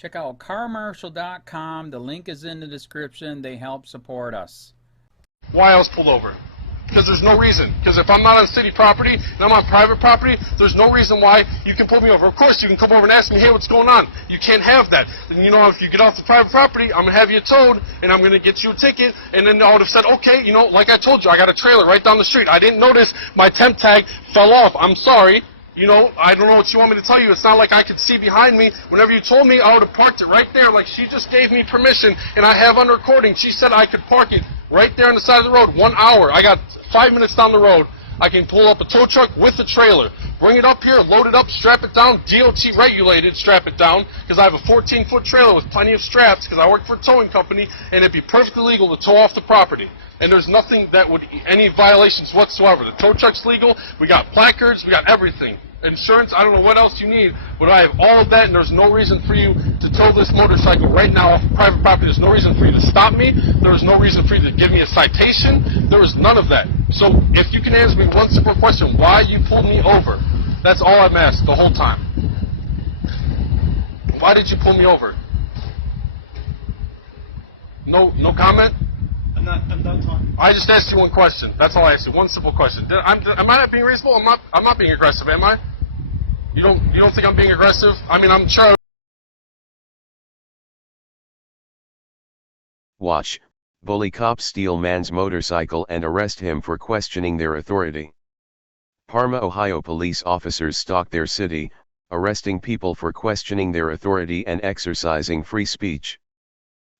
Check out carmarshal.com. The link is in the description. They help support us. Why I was pulled over? Because there's no reason. Because if I'm not on city property and I'm on private property, there's no reason why you can pull me over. Of course, you can come over and ask me, hey, what's going on? You can't have that. And you know, if you get off the private property, I'm going to have you towed, and I'm going to get you a ticket. And then I would have said, okay, you know, like I told you, I got a trailer right down the street. I didn't notice my temp tag fell off. I'm sorry. You know, I don't know what you want me to tell you. It's not like I could see behind me. Whenever you told me, I would have parked it right there. Like, she just gave me permission, and I have on recording. She said I could park it right there on the side of the road. 1 hour. I got 5 minutes down the road. I can pull up a tow truck with a trailer, bring it up here, load it up, strap it down, DOT regulated, strap it down, because I have a 14-foot trailer with plenty of straps, because I work for a towing company, and it'd be perfectly legal to tow off the property. And there's nothing that would, any violations whatsoever. The tow truck's legal, we got placards, we got everything. Insurance, I don't know what else you need, but I have all of that, and there's no reason for you to tow this motorcycle right now off private property. There's no reason for you to stop me. There was no reason for you to give me a citation. There was none of that. So if you can answer me one simple question, why you pulled me over, that's all I'm asked the whole time. Why did you pull me over? No comment? I'm done talking. I just asked you one question. That's all I asked you. One simple question. Am I not being reasonable? I'm not being aggressive, am I? You don't think I'm being aggressive? I mean, I'm sure. Watch. Bully cops steal man's motorcycle and arrest him for questioning their authority. Parma, Ohio police officers stalk their city, arresting people for questioning their authority and exercising free speech.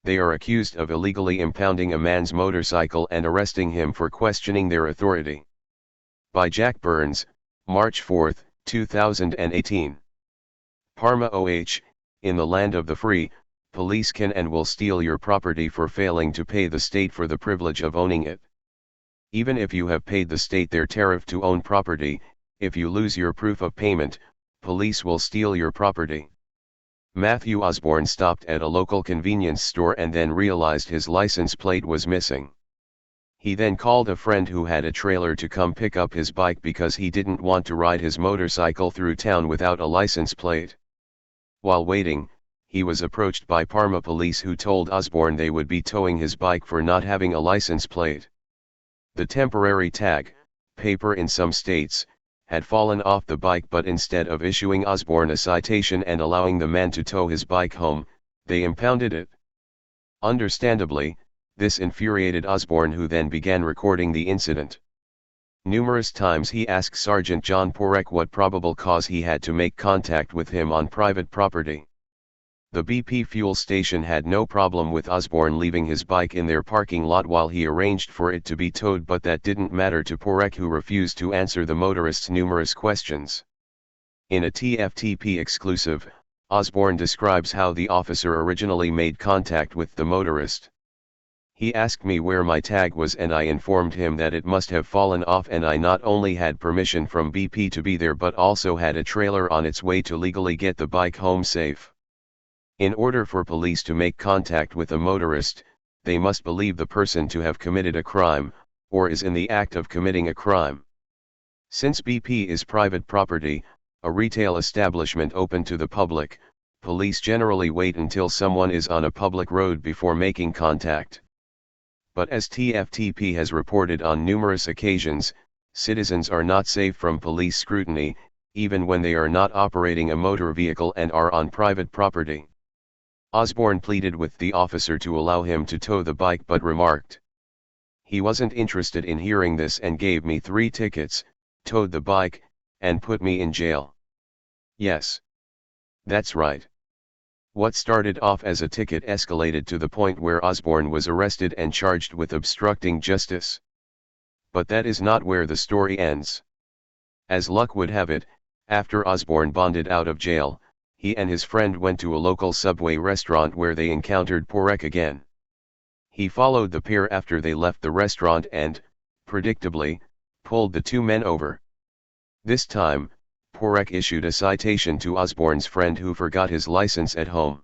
They are accused of illegally impounding a man's motorcycle and arresting him for questioning their authority. By Jack Burns, March 4, 2018. Parma, OH, in the land of the free, police can and will steal your property for failing to pay the state for the privilege of owning it. Even if you have paid the state their tariff to own property, if you lose your proof of payment, police will steal your property. Matthew Osborne stopped at a local convenience store and then realized his license plate was missing. He then called a friend who had a trailer to come pick up his bike because he didn't want to ride his motorcycle through town without a license plate. While waiting, he was approached by Parma police who told Osborne they would be towing his bike for not having a license plate. The temporary tag, paper in some states, had fallen off the bike, but instead of issuing Osborne a citation and allowing the man to tow his bike home, they impounded it. Understandably, this infuriated Osborne, who then began recording the incident. Numerous times he asked Sergeant John Porek what probable cause he had to make contact with him on private property. The BP fuel station had no problem with Osborne leaving his bike in their parking lot while he arranged for it to be towed, but that didn't matter to Porek, who refused to answer the motorist's numerous questions. In a TFTP exclusive, Osborne describes how the officer originally made contact with the motorist. He asked me where my tag was and I informed him that it must have fallen off, and I not only had permission from BP to be there but also had a trailer on its way to legally get the bike home safe. In order for police to make contact with a motorist, they must believe the person to have committed a crime, or is in the act of committing a crime. Since BP is private property, a retail establishment open to the public, police generally wait until someone is on a public road before making contact. But as TFTP has reported on numerous occasions, citizens are not safe from police scrutiny, even when they are not operating a motor vehicle and are on private property. Osborne pleaded with the officer to allow him to tow the bike, but remarked he wasn't interested in hearing this and gave me 3 tickets, towed the bike, and put me in jail. Yes. That's right. What started off as a ticket escalated to the point where Osborne was arrested and charged with obstructing justice. But that is not where the story ends. As luck would have it, after Osborne bonded out of jail, he and his friend went to a local Subway restaurant where they encountered Porek again. He followed the pair after they left the restaurant and, predictably, pulled the 2 men over. This time, Porek issued a citation to Osborne's friend who forgot his license at home.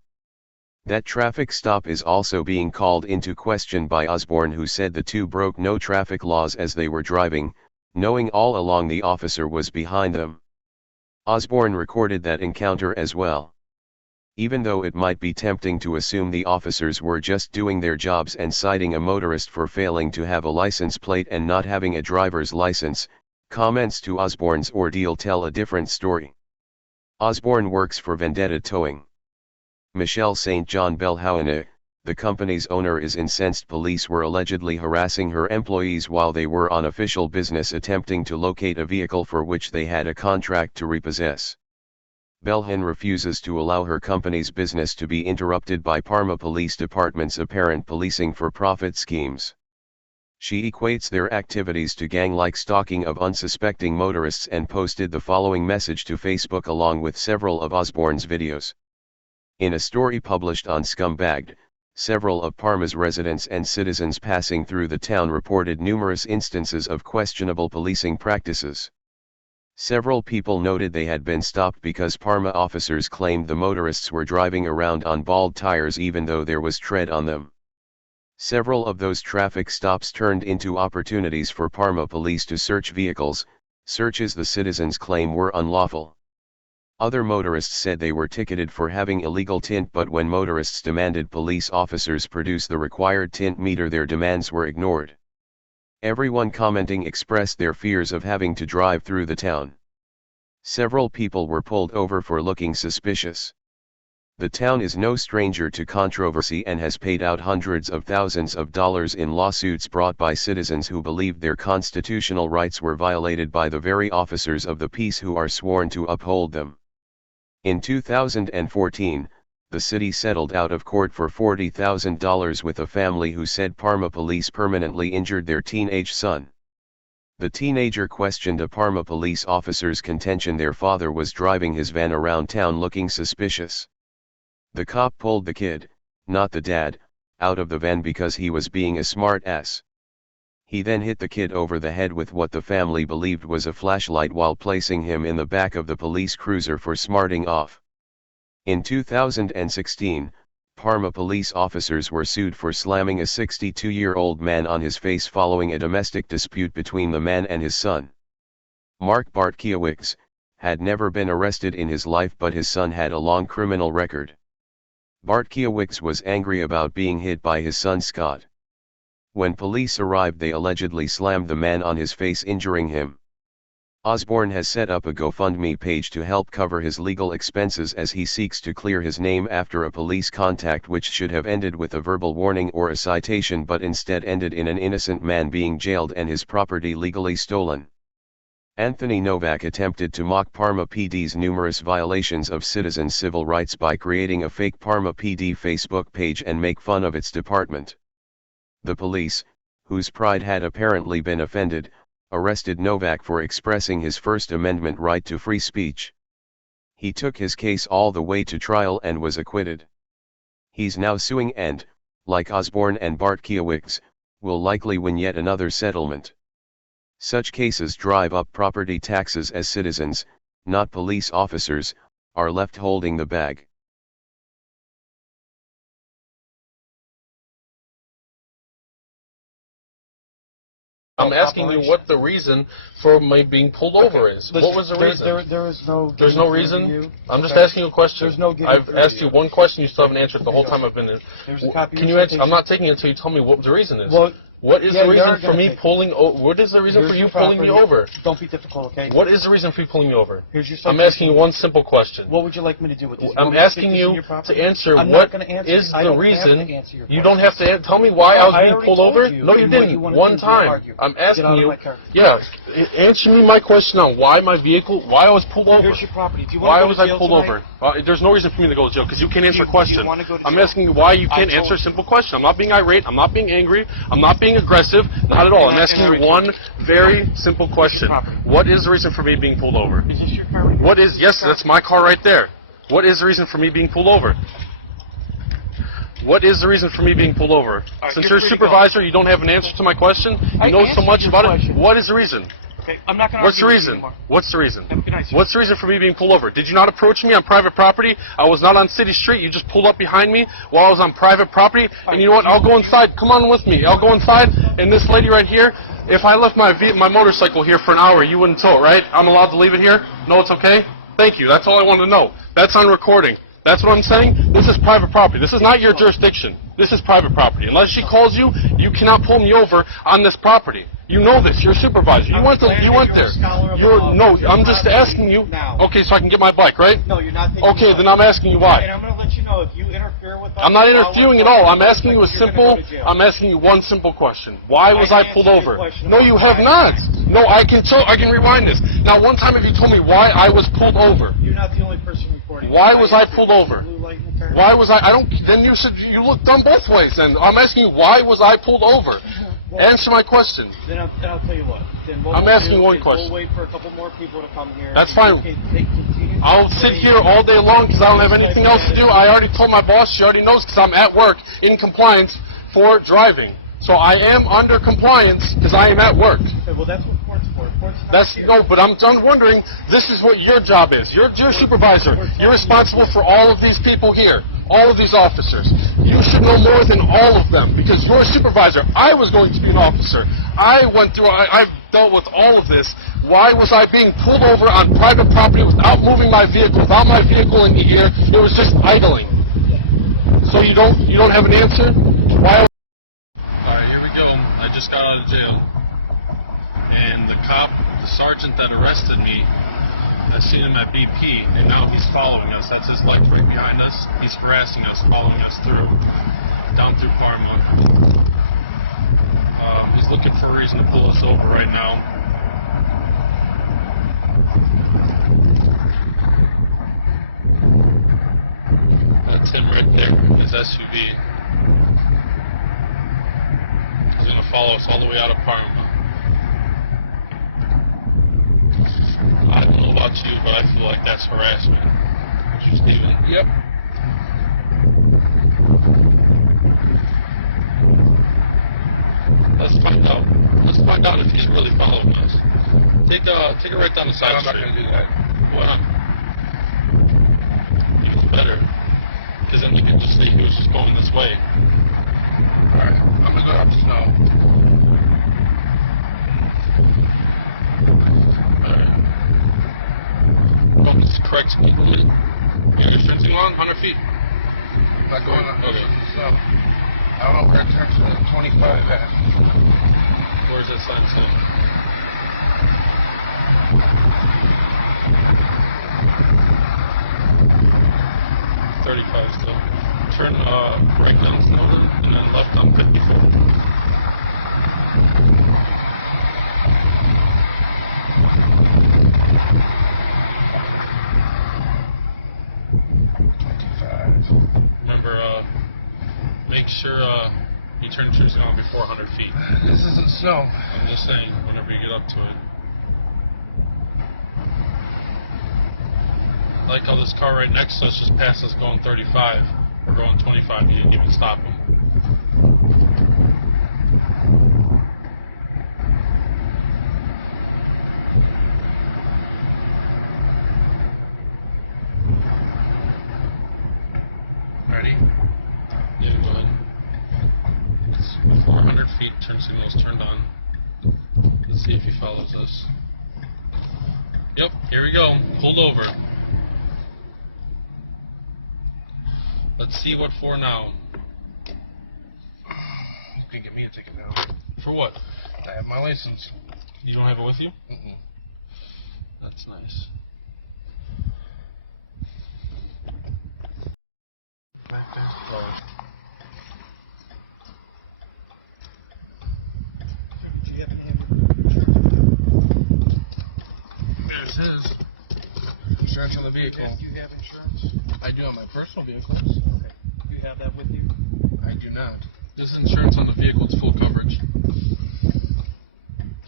That traffic stop is also being called into question by Osborne, who said the 2 broke no traffic laws as they were driving, knowing all along the officer was behind them. Osborne recorded that encounter as well. Even though it might be tempting to assume the officers were just doing their jobs and citing a motorist for failing to have a license plate and not having a driver's license, comments to Osborne's ordeal tell a different story. Osborne works for Vendetta Towing. Michelle St. John Belhouane, the company's owner, is incensed police were allegedly harassing her employees while they were on official business attempting to locate a vehicle for which they had a contract to repossess. Belhouane refuses to allow her company's business to be interrupted by Parma Police Department's apparent policing for profit schemes. She equates their activities to gang-like stalking of unsuspecting motorists and posted the following message to Facebook along with several of Osborne's videos. In a story published on Scumbagged, several of Parma's residents and citizens passing through the town reported numerous instances of questionable policing practices. Several people noted they had been stopped because Parma officers claimed the motorists were driving around on bald tires even though there was tread on them. Several of those traffic stops turned into opportunities for Parma police to search vehicles, searches the citizens claim were unlawful. Other motorists said they were ticketed for having illegal tint, but when motorists demanded police officers produce the required tint meter, their demands were ignored. Everyone commenting expressed their fears of having to drive through the town. Several people were pulled over for looking suspicious. The town is no stranger to controversy and has paid out hundreds of thousands of dollars in lawsuits brought by citizens who believed their constitutional rights were violated by the very officers of the peace who are sworn to uphold them. In 2014, the city settled out of court for $40,000 with a family who said Parma police permanently injured their teenage son. The teenager questioned a Parma police officer's contention their father was driving his van around town looking suspicious. The cop pulled the kid, not the dad, out of the van because he was being a smart ass. He then hit the kid over the head with what the family believed was a flashlight while placing him in the back of the police cruiser for smarting off. In 2016, Parma police officers were sued for slamming a 62-year-old man on his face following a domestic dispute between the man and his son. Mark Bartkiewicz had never been arrested in his life, but his son had a long criminal record. Bartkiewicz was angry about being hit by his son Scott. When police arrived, they allegedly slammed the man on his face, injuring him. Osborne has set up a GoFundMe page to help cover his legal expenses as he seeks to clear his name after a police contact which should have ended with a verbal warning or a citation but instead ended in an innocent man being jailed and his property legally stolen. Anthony Novak attempted to mock Parma PD's numerous violations of citizens' civil rights by creating a fake Parma PD Facebook page and make fun of its department. The police, whose pride had apparently been offended, arrested Novak for expressing his First Amendment right to free speech. He took his case all the way to trial and was acquitted. He's now suing and, like Osborne and Bartkiewicz, will likely win yet another settlement. Such cases drive up property taxes as citizens, not police officers, are left holding the bag. I'm asking you what the reason for my being pulled over is. Listen, what was the reason? There is no... There's no reason? I'm just asking you a question. There's no getting I've through asked you. you one question, you still haven't answered the whole time I've been in. There's a copy Can of you your answer? I'm not taking it until you tell me what the reason is. Well, what is yeah, the you are reason for gonna me take- pulling over? What is the reason Here's for you your pulling me property. over? Don't be difficult, okay? What is the reason for you pulling me over? Here's your I'm asking you one simple question. What would you like me to do with this? I'm asking you to answer I'm what not gonna answer. is I the don't have reason. to answer your You don't have to tell me why I was I being already pulled told over. you. No, you And what didn't. you wanna One do is time. argue. I'm Get out asking of you. my car. Yeah. Answer me my question on why my vehicle, why I was pulled over. Here's your property. Do you Why want was to go to I jail pulled tonight? over? There's no reason for me to go to jail because you can't answer a You question. wanna go to I'm jail? asking you why you I can't told answer a you. simple question. I'm not being irate. I'm not being angry. I'm not being aggressive. Not at all. I'm asking you one very simple question. What is the reason for me being pulled over? Is this your car? Right What is, yes, that's my car right there. What is the reason for me being pulled over? What is the reason for me being pulled over? right, Since you're you're a free to go. supervisor, you don't have an answer to my question. I You know so answered much your about it. question. What is the reason? Okay, I'm not going to What's the argue with you reason? anymore. What's the reason? Have a good night, sir. What's the reason for me being pulled over? Did you not approach me on private property? I was not on city street. You just pulled up behind me while I was on private property. And you know what? I'll go inside. Come on with me. I'll go inside. And this lady right here, if I left my motorcycle here for an hour, you wouldn't tow it, right? I'm allowed to leave it here? No, it's okay? Thank you. That's all I want to know. That's on recording. That's what I'm saying. This is private property. This is not your jurisdiction. This is private property. Unless she calls you, you cannot pull me over on this property. You know this. You're a supervisor. You went there. No, I'm just asking you. Okay, so I can get my bike, right? No, you're not. Okay, then I'm asking you why. And I'm going to let you know if you interfere with us. I'm not interfering at all. I'm asking you a simple. I'm asking you one simple question. Why was I pulled over? No, you have not. No, I can rewind this. Now, one time have you told me why I was pulled over? You're not the only person recording. Why was I pulled over? Why was I don't, then you should, you look done both ways then. I'm asking you, why was I pulled over? Answer my question. Then I'll tell you what. I'm asking one question. We'll wait for a couple more people to come here. That's fine. I'll sit here all day long because I don't have anything else to do. I already told my boss, she already knows because I'm at work in compliance for driving. So I am under compliance because I am at work. Okay, well, that's what court's for. But I'm wondering, this is what your job is. You're a supervisor. You're responsible for all of these people here, all of these officers. You should know more than all of them because you're a supervisor. I was going to be an officer. I've dealt with all of this. Why was I being pulled over on private property without moving my vehicle, without my vehicle in the air? It was just idling. So you don't have an answer? Why? Alright, here we go. I just got out of jail. And the sergeant that arrested me, I seen him at BP, and now he's following us. That's his lights right behind us. He's harassing us, following us down through Parma. He's looking for a reason to pull us over right now. That's him right there, his SUV. He's going to follow us all the way out of Parma. I don't know about you, but I feel like that's harassment. Don't you, Steven? Yep. Let's find out. Let's find out if he's really following us. Take it right down the side street. I'm not going to do that. Why not? Even better. Because then you can just say he was just going this way. Alright, I'm going to go out the snow. Alright. Focus correct speed limit. You're fencing along 100 feet. Not going on the snow. I don't know where it turns to 25 at. Where's that sign say? $35 still. Turn right down Snowden and then left on 54. Remember, make sure you turn your on before 100 feet. This isn't snow. I'm just saying, whenever you get up to it. I like how this car right next to us just passed us going 35. We're going 25, you didn't even stop him. Ready? Yeah, go ahead. It's 400 feet, turn signal's turned on. Let's see if he follows us. Yep, here we go. Pulled over. Let's see what for now. You can give me a ticket now. For what? I have my license. You don't have it with you? Mm-mm. That's nice. There's his. Insurance on the vehicle. Do you have insurance? I do on my personal vehicles. Okay. Do you have that with you? I do not. This insurance on the vehicle is full coverage.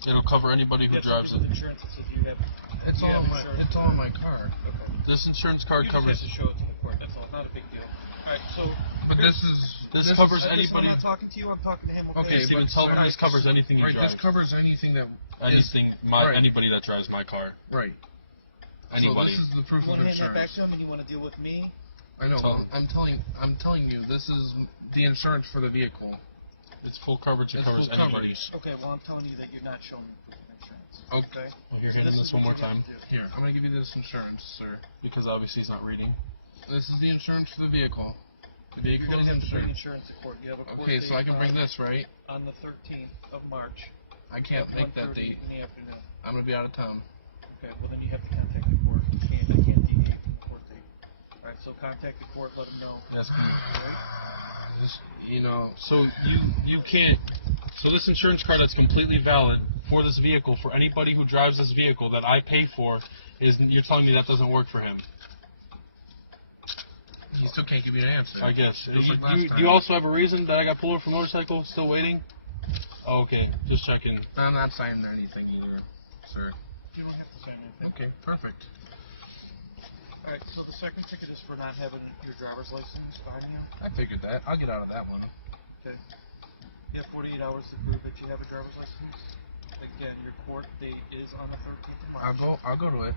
It'll cover anybody who drives it. Insurance says you have. It's all in my car. Okay. This insurance card You covers. just have to show it to the court. That's all. Not a big deal. All right. So. But this covers I'm anybody. not talking to you. I'm talking to him. Okay, Steven, but tell him this covers anything he right, drives. this covers anything that Anybody that drives my car. Right. Anybody. So this is the proof You of want to hand that back insurance. to him, and you want to deal with me? I know. I'm telling you, this is the insurance for the vehicle. It's full coverage. It It's covers full anybody. coverage. Okay. Well, I'm telling you that you're not showing proof of insurance. Okay. Well, you're hitting this one more time Here, I'm gonna give you this insurance, sir. because obviously he's not reading. This is the insurance for the vehicle. The vehicle You're is going to have to bring insured. insurance to court. You have a court Okay, so date I can bring this, right? on the 13th of March. I can't at make that 1:30 date. in the afternoon. I'm gonna be out of town. Okay, well then you have to contact the court. I can't deviate from the court date. Alright, so contact the court, let them know. Yes, can Alright? this, you know, so you can't. So this insurance card that's completely valid for this vehicle, for anybody who drives this vehicle that I pay for, you're telling me that doesn't work for him? You still can't give me an answer. I guess. Just like last time. You also have a reason that I got pulled over for motorcycle, still waiting? Oh, okay, just checking. I'm not signing anything either, sir. You don't have to sign anything. Okay, perfect. Alright, so the second ticket is for not having your driver's license behind you. I figured that. I'll get out of that one. Okay. You have 48 hours to prove that you have a driver's license. Again, your court date is on the 13th of March. I'll go to it.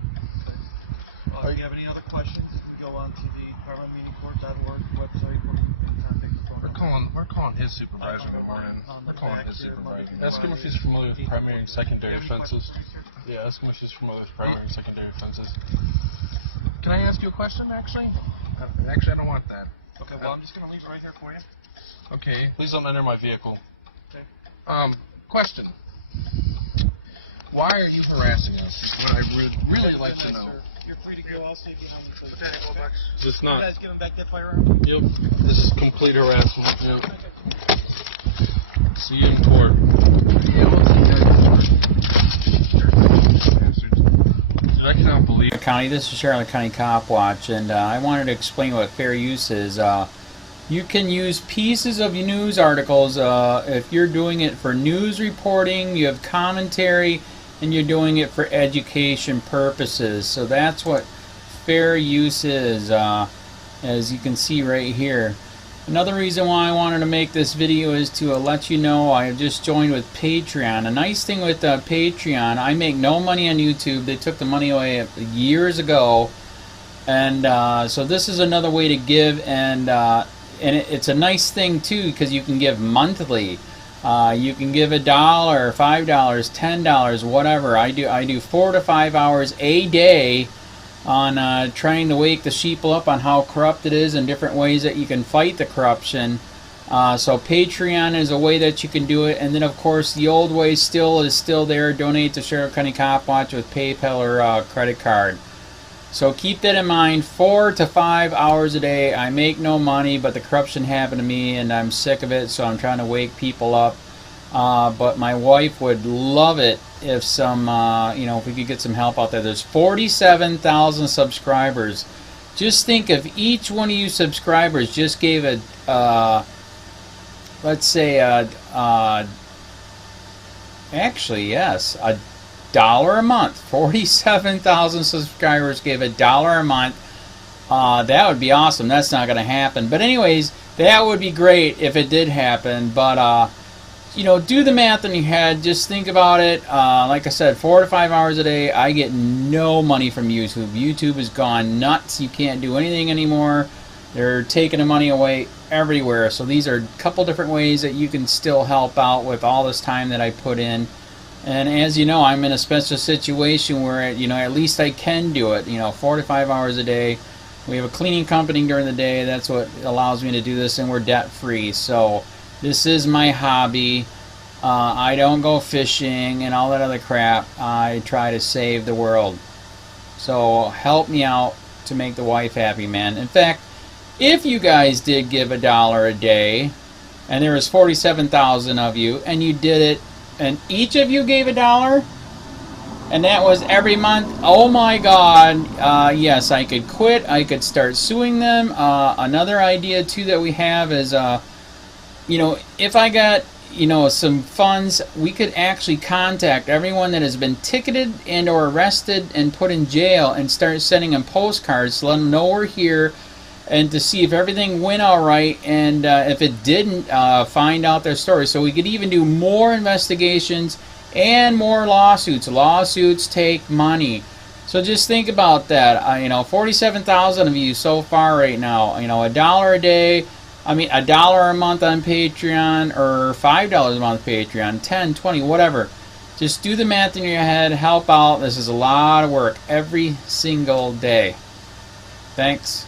Okay. If you have any other questions, we go on to the ParliamentMeetingCourt.org website where you can contact the phone number. We're calling his supervisor in the morning. We're calling his supervisor. Ask him if he's familiar with primary and secondary offenses. Yeah, ask him if he's familiar with primary and secondary offenses. Can I ask you a question, actually? Actually, I don't want that. Okay, well, I'm just going to leave it right here for you. Okay. Please don't enter my vehicle. Okay. Question. Why are you harassing us? What I would really like to know. You're free to go. I'll save you money. So you It's not. guys give him back that firearm? Yep. This is complete harassment. Yep. See you in court. Yeah, we'll see you guys. I cannot believe. County, this is Charlotte County Cop Watch, and I wanted to explain what fair use is. You can use pieces of news articles if you're doing it for news reporting, you have commentary, and you're doing it for education purposes. So that's what fair use is, as you can see right here. Another reason why I wanted to make this video is to let you know I have just joined with Patreon. A nice thing with Patreon, I make no money on YouTube. They took the money away years ago, and so this is another way to give, and it's a nice thing too because you can give monthly. You can give $1, $5, $10, whatever. I do 4 to 5 hours a day on trying to wake the sheeple up on how corrupt it is and different ways that you can fight the corruption. So Patreon is a way that you can do it, and then of course the old way is still there. Donate to Sheriff County Cop Watch with PayPal or credit card. So keep that in mind. 4 to 5 hours a day. I make no money, but the corruption happened to me, and I'm sick of it. So I'm trying to wake people up. But my wife would love it if if we could get some help out there. There's 47,000 subscribers. Just think if each one of you subscribers just gave let's say actually yes, $1 a month. 47,000 subscribers gave $1 a month. That would be awesome. That's not going to happen. But anyways, that would be great if it did happen. But do the math in your head. Just think about it. Like I said, 4 to 5 hours a day. I get no money from YouTube. YouTube has gone nuts. You can't do anything anymore. They're taking the money away everywhere. So these are a couple different ways that you can still help out with all this time that I put in. And as you know, I'm in a special situation where at least I can do it. 4 to 5 hours a day. We have a cleaning company during the day. That's what allows me to do this, and we're debt free. So this is my hobby. I don't go fishing and all that other crap. I try to save the world. So help me out to make the wife happy, man. In fact, if you guys did give $1 a day, and there was 47,000 of you, and you did it, and each of you gave $1, and that was every month, oh my God, yes, I could quit. I could start suing them. Another idea too that we have is if I got some funds, we could actually contact everyone that has been ticketed and or arrested and put in jail and start sending them postcards to let them know we're here, and to see if everything went all right, and if it didn't, find out their story. So we could even do more investigations and more lawsuits. Lawsuits take money. So just think about that. 47,000 of you so far right now. $1 a day. $1 a month on Patreon, or $5 a month Patreon, 10, 20, whatever. Just do the math in your head, help out. This is a lot of work every single day. Thanks.